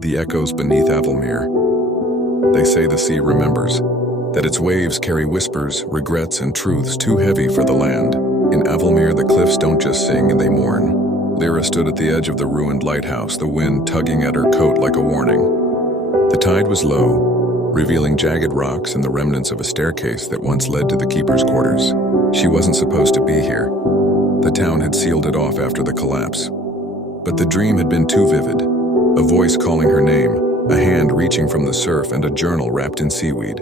The echoes beneath Avelmere. They say the sea remembers, that its waves carry whispers, regrets, and truths too heavy for the land. In Avelmere, the cliffs don't just sing, they mourn. Lira stood at the edge of the ruined lighthouse, the wind tugging at her coat like a warning. The tide was low, revealing jagged rocks and the remnants of a staircase that once led to the keeper's quarters. She wasn't supposed to be here. The town had sealed it off after the collapse. But the dream had been too vivid. A voice calling her name, a hand reaching from the surf, and a journal wrapped in seaweed.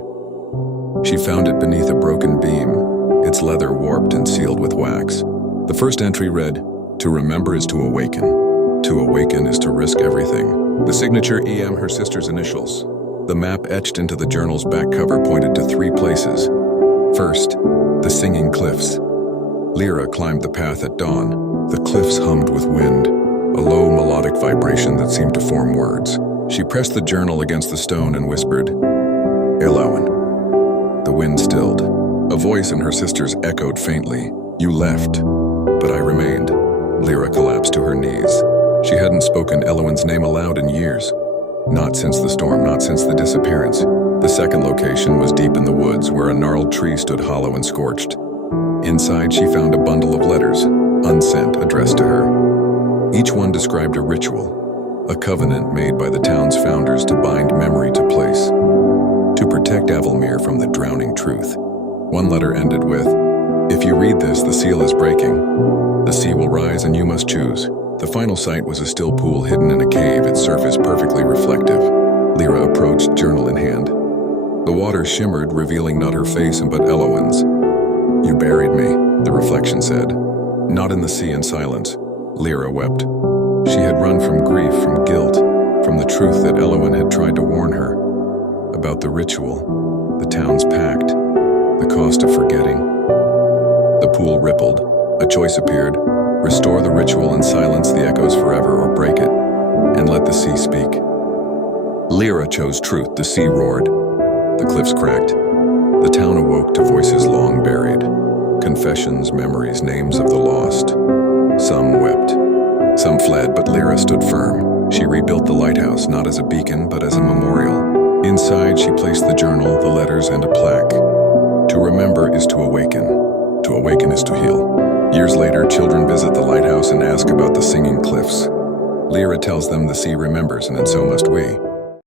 She found it beneath a broken beam, its leather warped and sealed with wax. The first entry read, "To remember is to awaken. To awaken is to risk everything." The signature EM, her sister's initials. The map etched into the journal's back cover pointed to 3 places. First, the singing cliffs. Lira climbed the path at dawn. The cliffs hummed with wind, a low melodic vibration that seemed to form words. She pressed the journal against the stone and whispered, "Elowen." The wind stilled. A voice in her sister's echoed faintly, "You left, but I remained." Lira collapsed to her knees. She hadn't spoken Elowen's name aloud in years. Not since the storm, not since the disappearance. The second location was deep in the woods, where a gnarled tree stood hollow and scorched. Inside, she found a bundle of letters, unsent, addressed to her. Each one described a ritual, a covenant made by the town's founders to bind memory to place, to protect Avelmere from the drowning truth. One letter ended with, "If you read this, the seal is breaking. The sea will rise and you must choose." The final site was a still pool hidden in a cave, its surface perfectly reflective. Lira approached, journal in hand. The water shimmered, revealing not her face but Elowen's. "You buried me," the reflection said. "Not in the sea in silence." Lira wept. She had run from grief, from guilt, from the truth that Elowen had tried to warn her about the ritual, the town's pact, the cost of forgetting. The pool rippled. A choice appeared. Restore the ritual and silence the echoes forever, or break it and let the sea speak. Lira chose truth. The sea roared. The cliffs cracked. The town awoke to voices long buried. Confessions, memories, names of the lost. Some wept. Some fled, but Lira stood firm. She rebuilt the lighthouse, not as a beacon, but as a memorial. Inside, she placed the journal, the letters, and a plaque. To remember is to awaken. To awaken is to heal. Years later, children visit the lighthouse and ask about the singing cliffs. Lira tells them the sea remembers, and so must we.